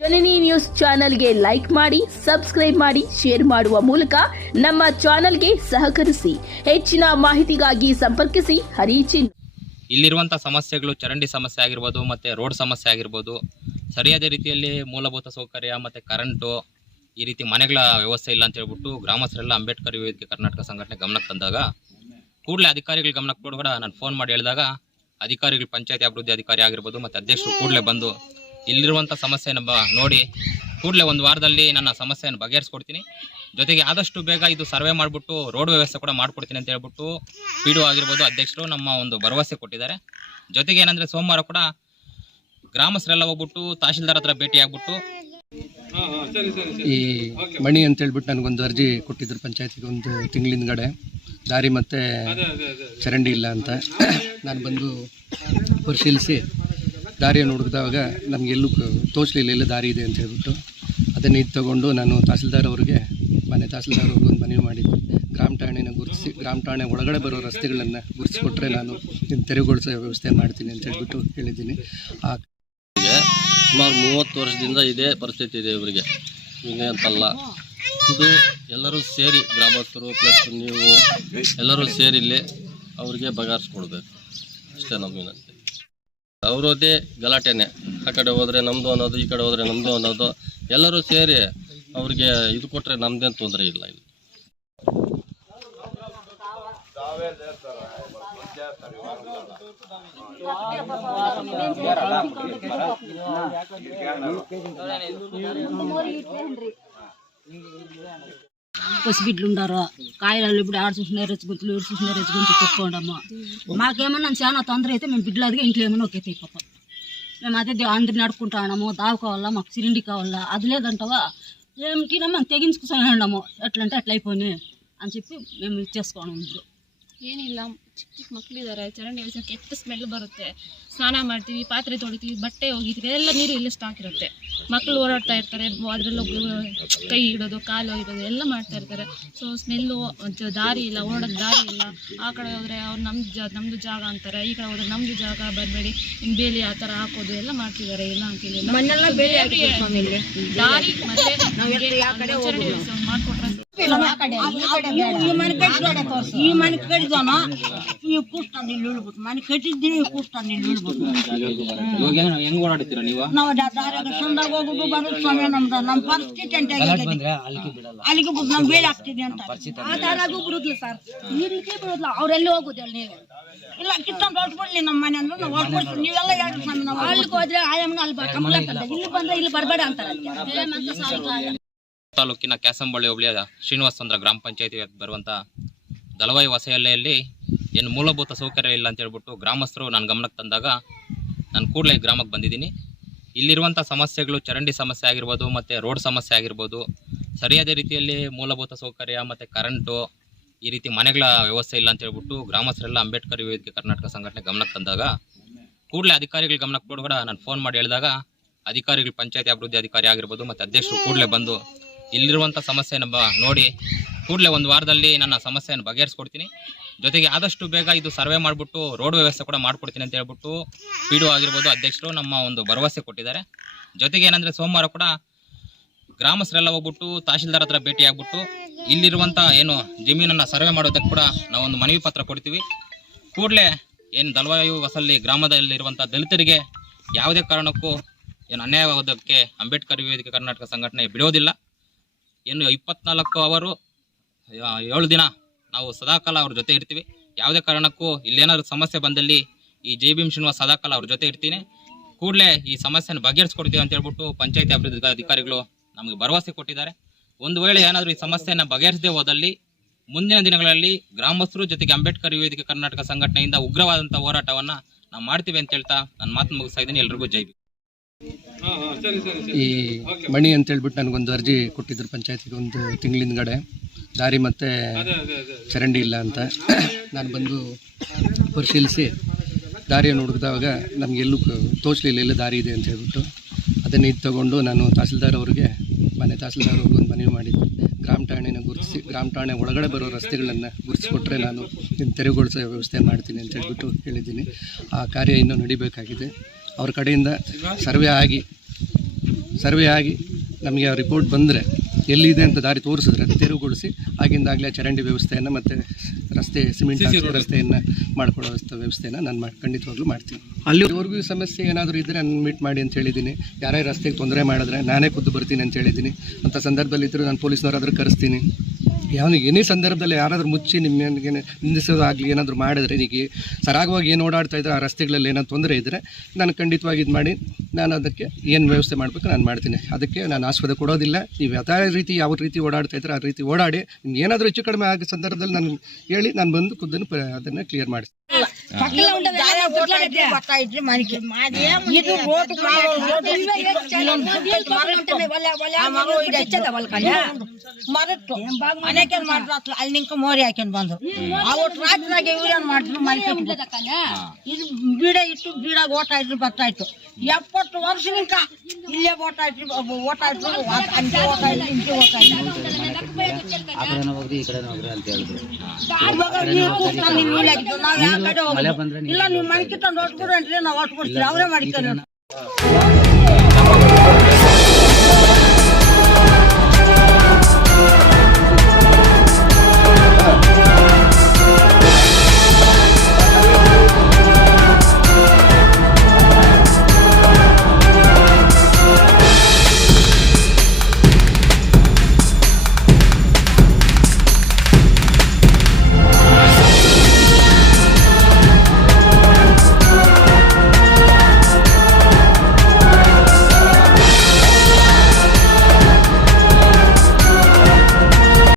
ಜನನಿ news ಚಾನೆಲ್ಗೆ like ಮಾಡಿ, subscribe ಮಾಡಿ, ಶೇರ್ ಮಾಡುವ ಮೂಲಕ ನಮ್ಮ ಚಾನೆಲ್ಗೆ ಸಹಕರಿಸಿ. ಹೆಚ್ಚಿನ ಮಾಹಿತಿಗಾಗಿ ಸಂಪರ್ಕಿಸಿ. ಹರಿಚಿನ್. ಇಲ್ಲಿರುವಂತಹ ಸಮಸ್ಯೆಗಳು ಚರಂಡಿ ಸಮಸ್ಯೆ ಆಗಿರ್ಬೋದು, ಮತ್ತೆ ರೋಡ್ ಸಮಸ್ಯೆ ಆಗಿರ್ಬೋದು, ಸರಿಯಾದ ರೀತಿಯಲ್ಲಿ ಮೂಲಭೂತ ಸೌಕರ್ಯ ಮತ್ತೆ ಕರೆಂಟು, ಈ ರೀತಿ ಮನೆಗಳ ವ್ಯವಸ್ಥೆ ಇಲ್ಲ ಅಂತ ಹೇಳ್ಬಿಟ್ಟು ಗ್ರಾಮಸ್ಥರೆಲ್ಲ ಅಂಬೇಡ್ಕರ್ ವೇದಿಕೆ ಕರ್ನಾಟಕ ಸಂಘಟನೆ ಗಮನಕ್ಕೆ ತಂದಾಗ, ಕೂಡಲೇ ಅಧಿಕಾರಿಗಳ ಗಮನಕ್ಕೆ ಕೂಡ ನಾನು ಫೋನ್ ಮಾಡಿ ಹೇಳಿದಾಗ, ಅಧಿಕಾರಿಗಳು, ಪಂಚಾಯತಿ ಅಭಿವೃದ್ಧಿ ಅಧಿಕಾರಿ ಆಗಿರ್ಬೋದು, ಮತ್ತೆ ಅಧ್ಯಕ್ಷರು ಕೂಡಲೇ ಬಂದು ಇಲ್ಲಿರುವಂಥ ಸಮಸ್ಯೆಯನ್ನು ಬ ನೋಡಿ ಕೂಡಲೇ ಒಂದು ವಾರದಲ್ಲಿ ನನ್ನ ಸಮಸ್ಯೆಯನ್ನು ಬಗೆಹರಿಸ್ಕೊಡ್ತೀನಿ. ಜೊತೆಗೆ ಆದಷ್ಟು ಬೇಗ ಇದು ಸರ್ವೆ ಮಾಡಿಬಿಟ್ಟು ರೋಡ್ ವ್ಯವಸ್ಥೆ ಕೂಡ ಮಾಡಿಕೊಡ್ತೀನಿ ಅಂತ ಹೇಳ್ಬಿಟ್ಟು ಪಿ ಡಿ ಆಗಿರ್ಬೋದು ಅಧ್ಯಕ್ಷರು ನಮ್ಮ ಒಂದು ಭರವಸೆ ಕೊಟ್ಟಿದ್ದಾರೆ. ಜೊತೆಗೆ ಏನಂದರೆ ಸೋಮವಾರ ಕೂಡ ಗ್ರಾಮಸ್ಥರೆಲ್ಲ ಹೋಗ್ಬಿಟ್ಟು ತಹಶೀಲ್ದಾರ್ ಹತ್ರ ಭೇಟಿ ಆಗ್ಬಿಟ್ಟು ಈ ಮಣಿ ಅಂತ ಹೇಳ್ಬಿಟ್ಟು ನನಗೊಂದು ಅರ್ಜಿ ಕೊಟ್ಟಿದ್ರು ಪಂಚಾಯತಿಗೆ ಒಂದು ತಿಂಗಳಿಂದಗಡೆ ದಾರಿ ಮತ್ತು ಚರಂಡಿ ಇಲ್ಲ ಅಂತ. ನಾನು ಬಂದು ಪರಿಶೀಲಿಸಿ ದಾರಿಯನ್ನು ಹುಡುಕಿದಾಗ ನಮಗೆಲ್ಲೂ ತೋಚಲಿಲ್ಲ, ಎಲ್ಲ ದಾರಿ ಇದೆ ಅಂತ ಹೇಳ್ಬಿಟ್ಟು ಅದನ್ನು ಇದು ತೊಗೊಂಡು ನಾನು ತಹಸೀಲ್ದಾರ್ ಅವ್ರಿಗೆ, ಮನೆ ತಹಸೀಲ್ದಾರ್ ಅವ್ರಿಗೆ ಒಂದು ಮನವಿ ಮಾಡಿದ್ದೆ. ಗ್ರಾಮ ಠಾಣೆನ ಗುರುತಿಸಿ, ಗ್ರಾಮ ಠಾಣೆ ಒಳಗಡೆ ಬರೋ ರಸ್ತೆಗಳನ್ನು ಗುರುತಿಸ್ಕೊಟ್ರೆ ನಾನು ಇದನ್ನು ತೆರವುಗೊಳಿಸೋ ವ್ಯವಸ್ಥೆ ಮಾಡ್ತೀನಿ ಅಂತ ಹೇಳ್ಬಿಟ್ಟು ಹೇಳಿದ್ದೀನಿ. ಆ ಸುಮಾರು ಮೂವತ್ತು ವರ್ಷದಿಂದ ಇದೇ ಪರಿಸ್ಥಿತಿ ಇದೆ ಇವರಿಗೆ. ಇನ್ನೇ ಅಂತಲ್ಲ. ಇದು ಎಲ್ಲರೂ ಸೇರಿ, ಗ್ರಾಮಸ್ಥರು ಪ್ಲಸ್ ನೀವು ಎಲ್ಲರೂ ಸೇರಿ ಇಲ್ಲಿ ಅವ್ರಿಗೆ ಬಗಾರಿಸ್ಕೊಡ್ಬೇಕು ಅಷ್ಟೇ ನಮ್ಮ ಅವರದೇ ಗಲಾಟೆನೆ. ಆ ಕಡೆ ಹೋದರೆ ನಮ್ಮದು ಅನ್ನೋದು, ಈ ಕಡೆ ಹೋದರೆ ನಮ್ಮದು ಅನ್ನೋದು, ಎಲ್ಲರೂ ಸೇರಿ ಅವ್ರಿಗೆ ಇದು ಕೊಟ್ಟರೆ ನಮ್ದೇನು ತೊಂದರೆ ಇಲ್ಲ ಇಲ್ಲಿ. పసిబిడ్లు ఉండారు? కాయలు ఇప్పుడు ఆడ చూసిన రెచ్చుగుంతులు చూసినా చూసిన రెచ్చుగుంతు పెట్టుకోవడము మాకేమన్నా చాలా తొందర అయితే మేము బిడ్డలు అదిగా ఇంట్లో ఏమన్నా ఒకే అయిపోతాం మేము అదే అందరిని నడుపుకుంటాము దావు కావాలా మాకు సిరిండి కావాలా అది లేదంటావా? ఏమిటినా మేము తెగించుకుని ఉన్నాము ఎట్లంటే అట్లయిపోయి అని చెప్పి మేము ఇచ్చేసుకోవడం ఇప్పుడు. ఏం ఇల్లాము ಚಿಕ್ಕ ಮಕ್ಕಳಿದ್ದಾರೆ ಚರಂಡಿ ವ್ಯವಸ್ಥೆ ಕೆಟ್ಟ ಸ್ಮೆಲ್ ಬರುತ್ತೆ. ಸ್ನಾನ ಮಾಡ್ತೀವಿ ಪಾತ್ರೆ ತೊಳಿತೀವಿ ಬಟ್ಟೆ ಒಗಿತೀವಿ ಎಲ್ಲ ನೀರು ಇಲ್ಲೇ ಸ್ಟಾಕ್ ಇರುತ್ತೆ. ಮಕ್ಕಳು ಓಡಾಡ್ತಾ ಇರ್ತಾರೆ ಅದರಲ್ಲಿ ಕೈ ಇಡೋದು ಕಾಲು ಇಡೋದು ಎಲ್ಲ ಮಾಡ್ತಾ ಇರ್ತಾರೆ. ಸೊ ಸ್ಮೆಲ್ಲು ದಾರಿ ಇಲ್ಲ ಓಡೋಕ್ಕೆ ದಾರಿ ಇಲ್ಲ. ಆ ಕಡೆ ಹೋದರೆ ಅವ್ರು ನಮ್ಮ ಜಾ ನಮ್ಮದು ಜಾಗ ಅಂತಾರೆ ಈ ಕಡೆ ಹೋದ್ರೆ ನಮ್ದು ಜಾಗ ಬರಬೇಡಿ ಇನ್ನು ಬೇಲಿ ಆ ಥರ ಹಾಕೋದು ಎಲ್ಲ ಮಾಡ್ತಿದ್ದಾರೆ ಇಲ್ಲ ಅಂತೇಳಿ ದಾರಿ ಮತ್ತೆ ಮಾಡಿಕೊಟ್ರೆ ಈ ಮನೆ ಈ ಮನೆ ಕಟ್ಟಿದಾನ ಈ ಕುಷ್ಟ ಇಲ್ಲಿ ಉಳ್ಬೋದು ಮನೆ ಕಟ್ಟಿದ್ದೀನಿ ಈ ಕುಷ್ಟ ಇಲ್ಲಿ ಉಳ್ಬೋದು ನೀವು? ನಾವು ದಾರ್ಯಾಗ ಸಂದಾಗ ಹೋಗುದು ಸ್ವಾಮಿ ನಮ್ದು. ನಮ್ಮ ಪರಿಸ್ಥಿತಿ ಅಂತ ಅಲ್ಲಿಗೆ ನಮ್ ಬೇಳೆ ಆಗ್ತಿದೆ ಅಂತ. ಆ ದಾರಾಗೂ ಬಿಡುದಿಲ್ಲ ಸರ್. ಈ ರೀತಿ ಅವ್ರೆಲ್ಲಿ ಹೋಗುದಿಲ್ಲ ನೀವೇ. ಇಲ್ಲ ಕಿತ್ತೊಂದು ಹೊಡ್ಬಿಡ್ಲಿ ನಮ್ಮ ಮನೆ ಅಂದ್ರೆ ನಾವು ಹೊಡ್ಬಿಡ್ತೀವಿ ನೀವೆಲ್ಲ ಯಾರು ಸ್ವಾಮಿ ನಾವು ಅಲ್ಲಿಗೆ ಹೋದ್ರೆ ಆಯಮ್ಮನ ಅಲ್ಲಿ ಬಾ- ಕಮಲ ಇಲ್ಲಿ. ಬಂದ್ರೆ ಇಲ್ಲಿ ತಾಲೂಕಿನ ಕ್ಯಾಸಂಬಳ್ಳಿ ಹೋಬಳಿಯ ಶ್ರೀನಿವಾಸ ಚಂದ್ರ ಗ್ರಾಮ ಪಂಚಾಯತಿ ಬರುವಂಥ ದಲವಾಯಿ ಹೊಸೆಯಲ್ಲೆಯಲ್ಲಿ ಏನು ಮೂಲಭೂತ ಸೌಕರ್ಯ ಇಲ್ಲ ಅಂತ ಹೇಳ್ಬಿಟ್ಟು ಗ್ರಾಮಸ್ಥರು ನನ್ನ ಗಮನಕ್ಕೆ ತಂದಾಗ ನಾನು ಕೂಡಲೇ ಗ್ರಾಮಕ್ಕೆ ಬಂದಿದ್ದೀನಿ. ಇಲ್ಲಿರುವಂಥ ಸಮಸ್ಯೆಗಳು ಚರಂಡಿ ಸಮಸ್ಯೆ ಆಗಿರ್ಬೋದು, ಮತ್ತು ರೋಡ್ ಸಮಸ್ಯೆ ಆಗಿರ್ಬೋದು, ಸರಿಯಾದ ರೀತಿಯಲ್ಲಿ ಮೂಲಭೂತ ಸೌಕರ್ಯ ಮತ್ತು ಕರೆಂಟು ಈ ರೀತಿ ಮನೆಗಳ ವ್ಯವಸ್ಥೆ ಇಲ್ಲ ಅಂತ ಹೇಳ್ಬಿಟ್ಟು ಗ್ರಾಮಸ್ಥರೆಲ್ಲ ಅಂಬೇಡ್ಕರ್ ವೇದಿಕೆ ಕರ್ನಾಟಕ ಸಂಘಟನೆ ಗಮನಕ್ಕೆ ತಂದಾಗ ಕೂಡಲೇ ಅಧಿಕಾರಿಗಳ ಗಮನಕ್ಕೆ ಕೂಡ ನಾನು ಫೋನ್ ಮಾಡಿ ಹೇಳಿದಾಗ ಅಧಿಕಾರಿಗಳು, ಪಂಚಾಯತಿ ಅಭಿವೃದ್ಧಿ ಅಧಿಕಾರಿ ಆಗಿರ್ಬೋದು, ಮತ್ತು ಅಧ್ಯಕ್ಷರು ಕೂಡಲೇ ಬಂದು ಇಲ್ಲಿರುವಂಥ ಸಮಸ್ಯೆನ ಬ ನೋಡಿ ಕೂಡಲೇ ಒಂದು ವಾರದಲ್ಲಿ ನನ್ನ ಸಮಸ್ಯೆಯನ್ನು ಬಗೆಹರಿಸ್ಕೊಡ್ತೀನಿ. ಜೊತೆಗೆ ಆದಷ್ಟು ಬೇಗ ಇದು ಸರ್ವೆ ಮಾಡಿಬಿಟ್ಟು ರೋಡ್ ವ್ಯವಸ್ಥೆ ಕೂಡ ಮಾಡಿಕೊಡ್ತೀನಿ ಅಂತ ಹೇಳ್ಬಿಟ್ಟು ಪಿ ಡಿ ಆಗಿರ್ಬೋದು ಅಧ್ಯಕ್ಷರು ನಮ್ಮ ಒಂದು ಭರವಸೆ ಕೊಟ್ಟಿದ್ದಾರೆ. ಜೊತೆಗೆ ಏನಂದರೆ ಸೋಮವಾರ ಕೂಡ ಗ್ರಾಮಸ್ಥರೆಲ್ಲ ಹೋಗ್ಬಿಟ್ಟು ತಹಶೀಲ್ದಾರ್ ಹತ್ರ ಭೇಟಿ ಆಗ್ಬಿಟ್ಟು ಇಲ್ಲಿರುವಂಥ ಏನು ಜಮೀನನ್ನು ಸರ್ವೆ ಮಾಡೋದಕ್ಕೆ ಕೂಡ ನಾವೊಂದು ಮನವಿ ಪತ್ರ ಕೊಡ್ತೀವಿ. ಕೂಡಲೇ ಏನು ದಲವಾಯು ವಸಲ್ಲಿ ಗ್ರಾಮದಲ್ಲಿರುವಂಥ ದಲಿತರಿಗೆ ಯಾವುದೇ ಕಾರಣಕ್ಕೂ ಏನು ಅನ್ಯಾಯವಾಗೋದಕ್ಕೆ ಅಂಬೇಡ್ಕರ್ ವೇದಿಕೆ ಕರ್ನಾಟಕ ಸಂಘಟನೆ ಬಿಡೋದಿಲ್ಲ. ಇನ್ನು ಇಪ್ಪತ್ನಾಲ್ಕು ಅವರು ಏಳು ದಿನ ನಾವು ಸದಾಕಾಲ ಅವ್ರ ಜೊತೆ ಇರ್ತೀವಿ. ಯಾವುದೇ ಕಾರಣಕ್ಕೂ ಇಲ್ಲೇನಾದ್ರು ಸಮಸ್ಯೆ ಬಂದಲ್ಲಿ ಈ ಜೈ ಭೀಮ್ ಶ್ರೀನಿವಾಸ್ ಸದಾಕಾಲ ಅವ್ರ ಜೊತೆ ಇರ್ತೀನಿ. ಕೂಡಲೇ ಈ ಸಮಸ್ಯೆನ ಬಗೆಹರಿಸ್ಕೊಡ್ತೀವಿ ಅಂತ ಹೇಳ್ಬಿಟ್ಟು ಪಂಚಾಯತಿ ಅಭಿವೃದ್ಧಿ ಅಧಿಕಾರಿಗಳು ನಮಗೆ ಭರವಸೆ ಕೊಟ್ಟಿದ್ದಾರೆ. ಒಂದು ವೇಳೆ ಏನಾದರೂ ಈ ಸಮಸ್ಯೆಯನ್ನು ಬಗೆಹರಿಸದೇ ಹೋದಲ್ಲಿ ಮುಂದಿನ ದಿನಗಳಲ್ಲಿ ಗ್ರಾಮಸ್ಥರು ಜೊತೆಗೆ ಅಂಬೇಡ್ಕರ್ ವೇದಿಕೆ ಕರ್ನಾಟಕ ಸಂಘಟನೆಯಿಂದ ಉಗ್ರವಾದಂಥ ಹೋರಾಟವನ್ನು ನಾವು ಮಾಡ್ತೀವಿ ಅಂತ ಹೇಳ್ತಾ ನನ್ನ ಮಾತು ಮುಗಿಸ್ತಾ ಇದ್ದೀನಿ. ಎಲ್ರಿಗೂ ಜೈ ಈ ಮಣಿ ಅಂತ ಹೇಳ್ಬಿಟ್ಟು ನನಗೊಂದು ಅರ್ಜಿ ಕೊಟ್ಟಿದ್ರು ಪಂಚಾಯತಿಗೆ ಒಂದು ತಿಂಗಳಿಂದಗಡೆ. ದಾರಿ ಮತ್ತೆ ಚರಂಡಿ ಇಲ್ಲ ಅಂತ. ನಾನು ಬಂದು ಪರಿಶೀಲಿಸಿ ದಾರಿಯನ್ನು ಹುಡುಕಿದಾಗ ನಮಗೆಲ್ಲೂ ತೋಚಲಿಲ್ಲ ಎಲ್ಲ ದಾರಿ ಇದೆ ಅಂತ ಹೇಳ್ಬಿಟ್ಟು ಅದನ್ನು ಇದು ತಗೊಂಡು ನಾನು ತಹಸೀಲ್ದಾರ್ ಅವ್ರಿಗೆ ಮನೆ ತಹಸೀಲ್ದಾರ್ ಅವ್ರಿಗೆ ಒಂದು ಮನವಿ ಮಾಡಿದ್ದೆ. ಗ್ರಾಮ ಠಾಣೆನ ಗುರುತಿಸಿ ಗ್ರಾಮ ಠಾಣೆ ಒಳಗಡೆ ಬರೋ ರಸ್ತೆಗಳನ್ನು ಗುರುತಿಸ್ಕೊಟ್ರೆ ನಾನು ತೆರವುಗೊಳಿಸೋ ವ್ಯವಸ್ಥೆ ಮಾಡ್ತೀನಿ ಅಂತ ಹೇಳ್ಬಿಟ್ಟು ಹೇಳಿದ್ದೀನಿ. ಆ ಕಾರ್ಯ ಇನ್ನೂ ನಡಿಬೇಕಾಗಿದೆ. ಅವ್ರ ಕಡೆಯಿಂದ ಸರ್ವೆ ಆಗಿ ಸರ್ವೆ ಆಗಿ ನಮಗೆ ಆ ರಿಪೋರ್ಟ್ ಬಂದರೆ ಎಲ್ಲಿದೆ ಅಂತ ದಾರಿ ತೋರಿಸಿದ್ರೆ ಅದು ತೆರವುಗೊಳಿಸಿ ಆಗಿಂದಾಗಲೇ ಚರಂಡಿ ವ್ಯವಸ್ಥೆಯನ್ನು ಮತ್ತು ರಸ್ತೆ ಸಿಮೆಂಟ್ ವ್ಯವಸ್ಥೆಯನ್ನು ರಸ್ತೆಯನ್ನು ಮಾಡ್ಕೊಳ್ಳೋ ವ್ಯವಸ್ಥೆ ವ್ಯವಸ್ಥೆಯನ್ನು ನಾನು ಮಾಡಿ ಖಂಡಿತವಾಗ್ಲೂ ಮಾಡ್ತೀನಿ. ಅಲ್ಲಿವರೆಗೂ ಸಮಸ್ಯೆ ಏನಾದರೂ ಇದ್ದರೆ ನಾನು ಮೀಟ್ ಮಾಡಿ ಅಂತ ಹೇಳಿದ್ದೀನಿ. ಯಾರೇ ರಸ್ತೆಗೆ ತೊಂದರೆ ಮಾಡಿದ್ರೆ ನಾನೇ ಖುದ್ದು ಬರ್ತೀನಿ ಅಂತ ಹೇಳಿದ್ದೀನಿ. ಅಂಥ ಸಂದರ್ಭದಲ್ಲಿ ಇದ್ದರೂ ನಾನು ಪೊಲೀಸ್ನವರಾದರೂ ಕರೆಸ್ತೀನಿ. ಯಾವನಿಗೆ ಏನೇ ಸಂದರ್ಭದಲ್ಲಿ ಯಾರಾದರೂ ಮುಚ್ಚಿ ನಿಮಗೆ ನಿಂದಿಸೋದಾಗಲಿ ಏನಾದರೂ ಮಾಡಿದ್ರೆ ನಿಮಗೆ ಸರಾಗವಾಗಿ ಏನು ಓಡಾಡ್ತಾ ಇದ್ದರೆ ಆ ರಸ್ತೆಗಳಲ್ಲಿ ಏನಾದ್ರು ತೊಂದರೆ ಇದ್ದರೆ ನಾನು ಖಂಡಿತವಾಗಿ ಇದು ಮಾಡಿ ನಾನು ಅದಕ್ಕೆ ಏನು ವ್ಯವಸ್ಥೆ ಮಾಡಬೇಕು ನಾನು ಮಾಡ್ತೀನಿ ಅದಕ್ಕೆ ನಾನು ಆಸ್ಪದ ಕೊಡೋದಿಲ್ಲ ನೀವು ಯಾವ ರೀತಿ ಯಾವ ರೀತಿ ಓಡಾಡ್ತಾ ಇದ್ರೆ ಆ ರೀತಿ ಓಡಾಡಿ ನಿಮ್ಗೆ ಏನಾದರೂ ಹೆಚ್ಚು ಕಡಿಮೆ ಆಗೋ ಸಂದರ್ಭದಲ್ಲಿ ನಾನು ಹೇಳಿ ನಾನು ಬಂದು ಖುದ್ದನ್ನು ಅದನ್ನು ಕ್ಲಿಯರ್ ಮಾಡಿ ಗೊತ್ತಾಯ್ತ್ರಿ ಮನಿಕೆ ಮಾಡ್ರು? ಮಾಡಿದ್ರು ಅಲ್ಲಿ ನಿಂಕ ಮೋರಿ ಹಾಕೊಂಡ್ ಬಂದ್ರು ಅವತ್ತು ರಾತ್ರಿನಾಗ ಇವ್ರೇನ್ ಮಾಡಿದ್ರು ಮನೆ ಇದು ಬೀಡ ಇಟ್ಟು ಬೀಡ ಓಟ ಇದ್ರು ಬರ್ತಾ ಇತ್ತು ಎಪ್ಪತ್ತು ವರ್ಷ ನಿಂಕ ಇಲ್ಲೇ ಓಟ ಇಟ್ರು ಓಟ ಇಟ್ರು ಅಂಚೆ ಓಟ ಇಟ್ರು ಇಂಚೆ ಓಟ ಇಟ್ರು ಇಲ್ಲಿ ನಾವು ಯಾವ ಕಡೆ ಹೋಗೋದು? ಇಲ್ಲ ನೀವು ಮನೆ ಕಿತ್ತ ನೋಡ್ಕೊಡ್ರಿ ನಾವು ಹೊಟ್ಕೊಡ್ತೀವಿ ಅವರೇ ಮಾಡಿಕೊಂಡು